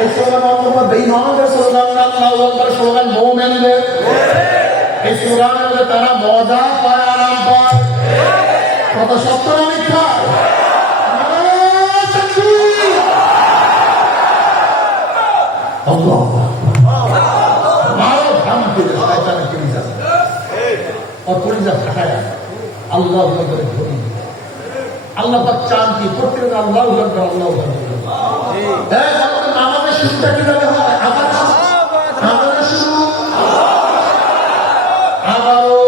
এই স্লোগান অন্তত বেঈমানদের স্লোগান না, আল্লাহু আকবার স্লোগান মুমিনদের। এই স্লোগানের মধ্যে তারা মজা পায়, আরাম পায়। কত সত্য না মিথ্যা? আল্লাহু আকবার। মারো ভাঙতে শয়তানের কলিজা, ওর কলিজা ফাটায় আল্লাহু আকবার ধরি। আল্লাহ পাক চান কি করতে হবে? আল্লাহু আকবার, আল্লাহু আকবার। হ্যাঁ, আমাদের শুরুটা কিভাবে হয়? আবার আমাদের শুরু আবারও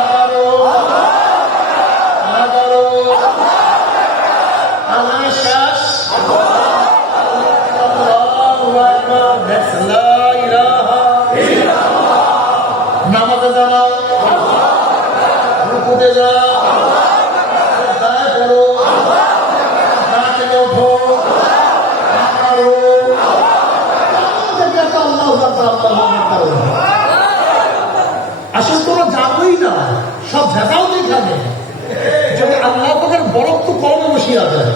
আবারও আবারও আমার শ্বাস। নামাজে যারা রুকুতে যা আসলে তোরা যাবই না, সব ভেজাল দেখাবে। যদি আল্লাহ পাকের বরত্ব কলমে বসিয়া যায়,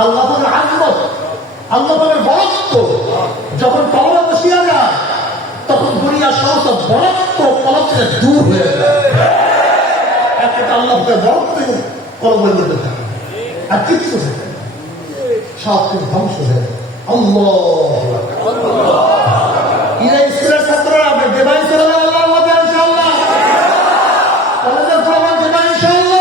আল্লাহ পাকের আজমত, আল্লাহ পাকের বরত্ব যখন কলমে বসিয়া যায়, তখন দুনিয়ার সমস্ত বরত্ব কলম থেকে দূর হয়ে যায়। একটা আল্লাহ পাকের বরত্ব কলমের মধ্যে থাকে, আর কিচ্ছু থাকে সব কিছু ধ্বংস হয়ে যায়। ইরা স্কুলের ছাত্ররা দেবাই চলে যাবে আল্লাহর মধ্যে ইনশাআল্লাহ। কলেজের প্রমাণ দেবা ইনশাআল্লাহ।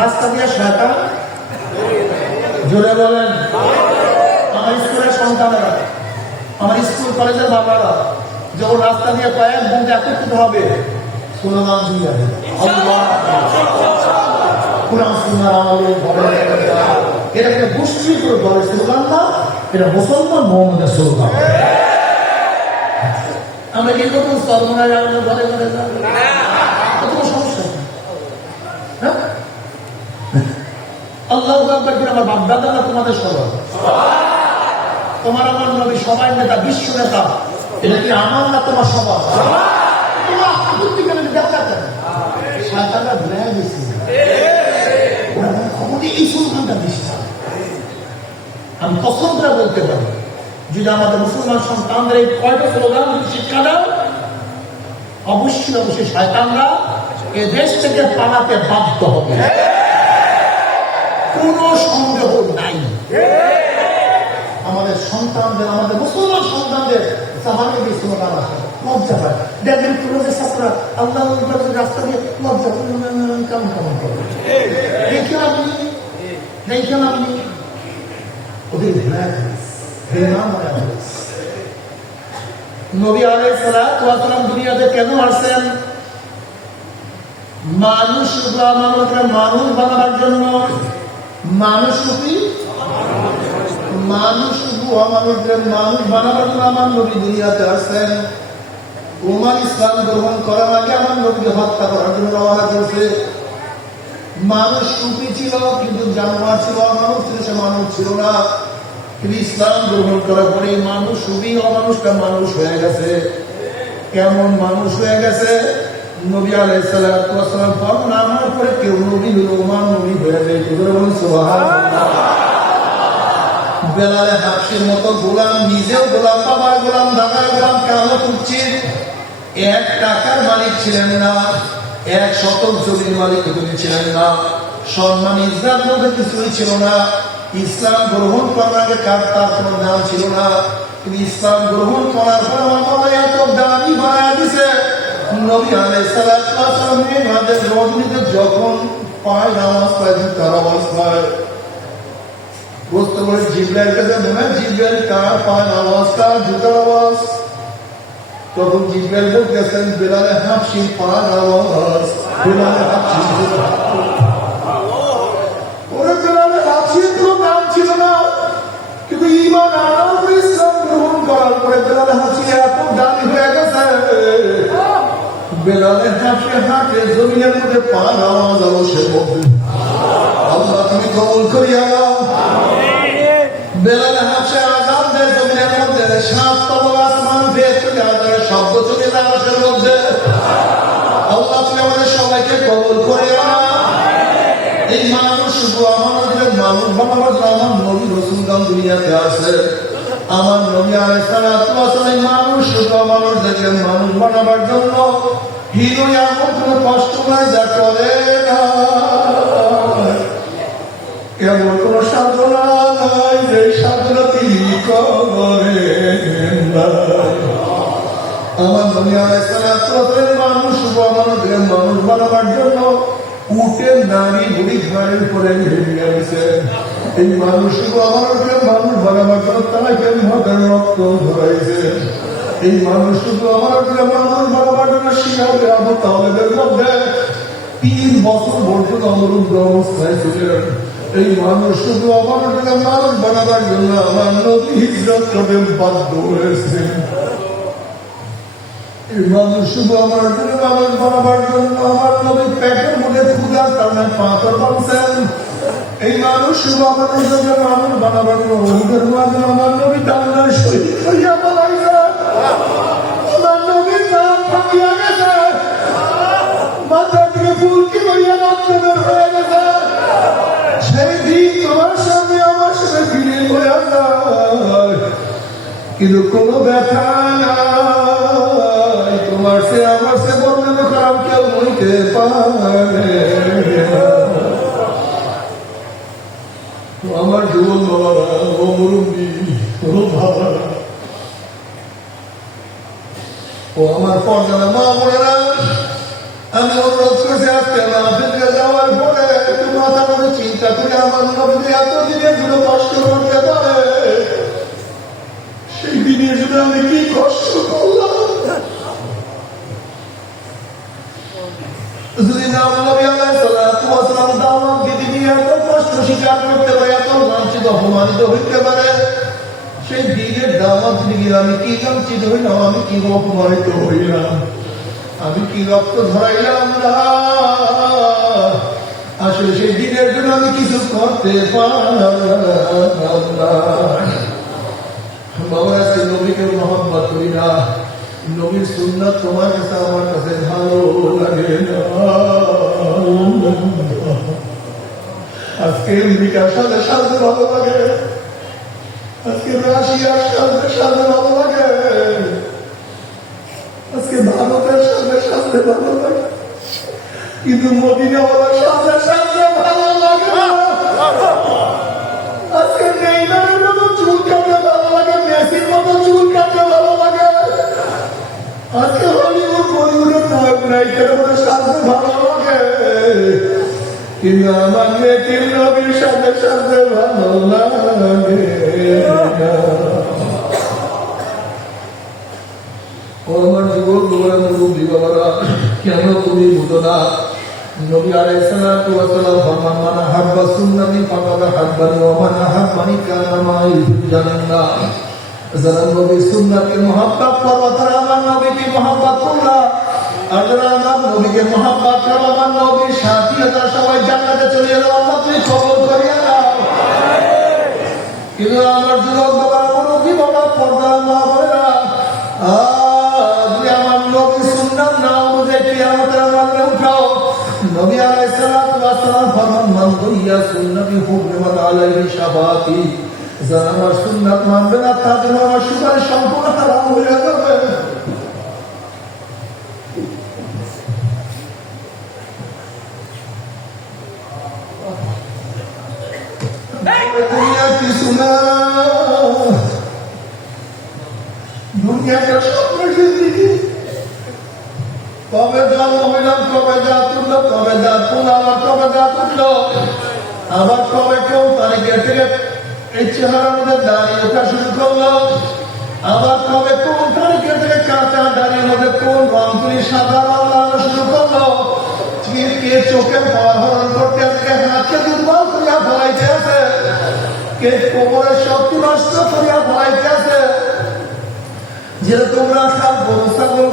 রাস্তা দিয়ে শয়তান, জোরে বলেন। আমার স্কুলের সন্তানেরা, আমার স্কুল কলেজের বাবারা যখন রাস্তা দিয়ে কয়েক বন্ধু একত্রিত হবে, স্লোগান দিয়ে এটাকে গোষ্ঠী করে বলে স্লোগান না, এটা মুসলমান মোহাম্মদের স্লোগান। আমরা এরকম সর্বনাশ ঘরে ঘরে কত সমস্যা। আল্লাহু আকবার করে আমার বাপদাদারা তোমাদের সবার, তোমার আমার নবী সবাই নেতা, বিশ্ব নেতা। এটা কি আমার না তোমার সবার? তোমার আপত্তি কেন দেখাতে? শয়তানরা ভুলে গেছে, ওরা খবরই এই স্লোগানটা দিচ্ছে। আমি কসম করে বলতে পারি, যদি আমাদের মুসলমান সন্তানদের এই কয়টা স্লোগান শিক্ষা দাও, অবশ্যই অবশ্যই শয়তানরা এ দেশ থেকে পালাতে বাধ্য হবে, কোনো সন্দেহ নাই। আমাদের সন্তানদের, আমাদের মুসলমান সন্তানদের স্লোগান আছে, লজ্জা পায়। দেখবেন কলেজের ছাত্ররা আল্লাহ রাস্তা দিয়ে লজ্জা কেমন কেমন করে দেখেন আপনি, দেখেন আপনি ওদের নবী আলাইহিস সালাতু ওয়াস সালাম দুনিয়াতে কেন আসছেন? মানুষ মানুষ বানাবার জন্য। মানুষরূপী মানুষ মানুষদের মানুষ বানাবার জন্য আমার নবী দুনিয়াতে আসছেন। উমার ইসলাম গ্রহণ করার আগে আমার নবীকে হত্যা করার জন্য রওনা করেছে। মানুষ রূপী ছিল কিন্তু জানোয়ার ছিল, অমানুষ ছিল, সে মানুষ ছিল না। কিন্তু ইসলাম গ্রহণ করার পরে মানুষ রূপী অমানুষটা মানুষ হয়ে গেছে। কেমন মানুষ হয়ে গেছে? নবী আলাইহিস সালাতু ওয়াস সালাম ফরমান, আমার পরে কেউ নবী হলো ওমান নবী হয়ে যায়। বলুন সুবহানাল্লাহ। বেলালে হাফসির মতো গোলাম, নিজেও গোলাম, বাবার গোলাম, দাদার গোলাম, কালো কুচ্ছির 1 টাকার মালিক ছিলেন না, 1 শতক জমির মালিক তিনি ছিলেন না। সম্মান ইজ্জত বলতে কিছুই ছিল না। ইসলাম গ্রহণ করার আগে তার কোনো দাম ছিল না, কিন্তু ইসলাম গ্রহণ করার পর আমার এত দামি বানায় দিছে। নবী আলাইহিস সালাতু ওয়াস সালাম রজনীতে যখন পায় নামাজ পড়ে, তার আওয়াজ পায়, বুঝতে পারে জিবরাইল কাছে মনে, জিবরাইল কার পায় আওয়াজ, কার জুতার আওয়াজ। তখন জিবরাইল বলতেছেন বেলালে হাফসির পায় আওয়াজ, বেলালে হাফসির। ওরে বেলালে হাফসির কোনো নাম ছিল না, কিন্তু ঈমান আনার পরে, ইসলাম গ্রহণ করার পরে বেলালে হাফসির বেলালে হাঁটে হাঁটে জমিনের মধ্যে পা দেওয়া গেল সে বলবে আল্লাহ তুমি কবুল করিয়া দাও। বেলালে হাঁটে আজান দেয় জমিনের মধ্যে, সাত তবক আসমান ভেদ করে আজানের শব্দ চলে যায় আকাশের মধ্যে। আল্লাহ তুমি আমাদের সবাইকে কবুল করিয়া দাও। এই মানুষ শুধু আমাদের মানুষ বানাবার আমার নবী রাসূলগণ দুনিয়াতে আছে। আমার নবী আলাইহিস সালাতু ওয়াস সালাম মানুষ শুধু মানুষদেরকে মানুষ বানাবার জন্য হিরো এমন কোনো কষ্ট নাই যা করে না, এমন কোন সাধনা নাই যে সাধনা তিনি করেন না। আমার নবী আলাইহিস সালাতু ওয়াস সালাম মানুষ শুধু আমাদেরকে মানুষ বানাবার জন্য উটের নারী বুড়ি ঘরের উপরে ভেঙে গেছে। এই মানুষ শুধু আমাদেরকে মানুষ বানাবার জন্য তাকে মদের রক্ত ধরাইছে। এই মানুষ শুধু আমাদেরকে মানুষ বানাবার জন্য শিখাবে আবু তালেবের মধ্যে 3 বছর পর্যন্ত অমরুদ্ধ অবস্থায় ছিলেন। এই মানুষ শুধু আমাদেরকে মানুষ বানাবার জন্য আমার নবী হিজরত করতে বাধ্য হয়েছেন। এই মানুষ শুধু আমার মানুষ বানাবার জন্য আমার নবী পেটের মধ্যে ক্ষুধার কারণে পাথর বানছেন। এই মানুষ শুধু আমাদের জন্য মানুষ বানাবার জন্য ওদের মাঝে আমার নবী দাঙ্গার শহীদ হইয়া বলাইছে। আমার নবীর নাম ভাঙিয়া গেছে, মাথা থেকে ফুলকি হইয়া রক্ত বের হয়ে গেছে। সেই দিন তোমার সামনে আমার সাথে ফিরে হইয়া যায়, কিন্তু কোনো ব্যথা নাই। তোমার সে আমার সে বর্ণন খারাপ কেউ হইতে পারে। আমার যুবক বাবারা, ও মুরব্বী, ও বাবারা, ও আমার পর্দানা মা বোনেরা, আমি অনুরোধ করছি আজকে মাহফিলে যাওয়ার পরে একটু মাথা করে চিন্তা করে আমার নবী এত দিনের জন্য কষ্ট করতে পারে, সেই দিনের জন্য আমি কি কষ্ট করলাম। যদি না নবী আলাইহিস সালাতু ওয়াস সালাম দাওয়াত দিতে গিয়ে এত কষ্ট স্বীকার করতে পারে, এত লাঞ্ছিত অপমানিত হইতে পারে, সেই দিনের দাওয়াত দিতে গিয়ে আমি কি লাঞ্ছিত হইলাম, আমি কি অপমানিত হইলাম, আমি কি রক্ত ধরাইলাম না। আসলে সেই দিনের জন্য আমি কিছু করতে পারলাম না। বাবা আজকে নবীকে মহব্বত করি না, নবীর সুন্নাত তোমার কাছে আমার কাছে ভালো লাগে না। আজকে আমেরিকার সাথে সাথে ভালো লাগে, আজকে রাশিয়ার সাথে সাথে ভালো লাগে, আজকে ভারতের সাথে সাথে ভালো লাগে, কিন্তু মদিনাওয়ালার সাথে সাথে ভালো লাগে না। আজকে নেইমারের মতো চুল কাটতে ভালো লাগে, মেসির মতো চুল কাটতে ভালো লাগে, আজকে হলিউড বলিউডের নায়কের মতো সাথে ভালো লাগে, কিন্তু আমার মেয়েটির নবীর সাথে সাথে ভালো লাগে না। ও আমার যুবক মুরব্বী বাবারা, কেন তুমি বুঝো না? নবী আলাইহিস সালাতু ওয়াস সালাম ফরমান, মান আহাব্বা সুন্নতি ফাকাদ আহাব্বানি ওয়া মান আহাব্বানি কানা মাই ফিল জান্নাহ। যারা নবীর সুন্নাতকে মহব্বত করবে তারা আমার নবীকে মহব্বত করবে, আর যারা আমার নবীকে মহব্বত করবে আমার নবীর সাথী তারা সবাই জান্নাতে চলে যাবে। আল্লাহ তুমি কবুল করিয়া দাও। কিন্তু আমার যুবক বাবা, মুরব্বী বাবা, পর্দা মা বোনেরা, আমার নবীর সুন্নাত না অনুযায়ী কিয়ামতের মাঠে উঠাও। নবী আলাইহিস সালাতু ওয়াস সালাম ফরমান, মান দুইয়া সুন্নতি হুররিমাত আলাইহি শাফাআতি। যারা আমার সুন্নাত মানবে না তার জন্য আমার সুপারিশ সম্পূর্ণ হারাম হয়ে যাবে। দুনিয়া কিছু না, দুনিয়াটা স্বপ্ন জিন্দেগি। কবে জন্ম হইলাম, কবে দাঁত উঠলো, কবে দাঁত উঠলো, আবার কবে দাঁত উঠলো, আবার কবে কোন তারিখের থেকে এই চেহারার মধ্যে দাঁড়িয়ে ওঠা শুরু করলো, আবার কবে কোন তারিখের থেকে কাঁচা দাঁড়িয়ে মধ্যে কোন রং তুলি সাদা রং লাগানো শুরু করলো। কে চোখের পাওয়ার হরণ করতে আছে, হাতকে দুর্বল করিয়া ফলাইতে আছে, কে কোমরের শক্তি নষ্ট করিয়া ফলাইতে আছে। যে তোমরা সব গরু ছাগল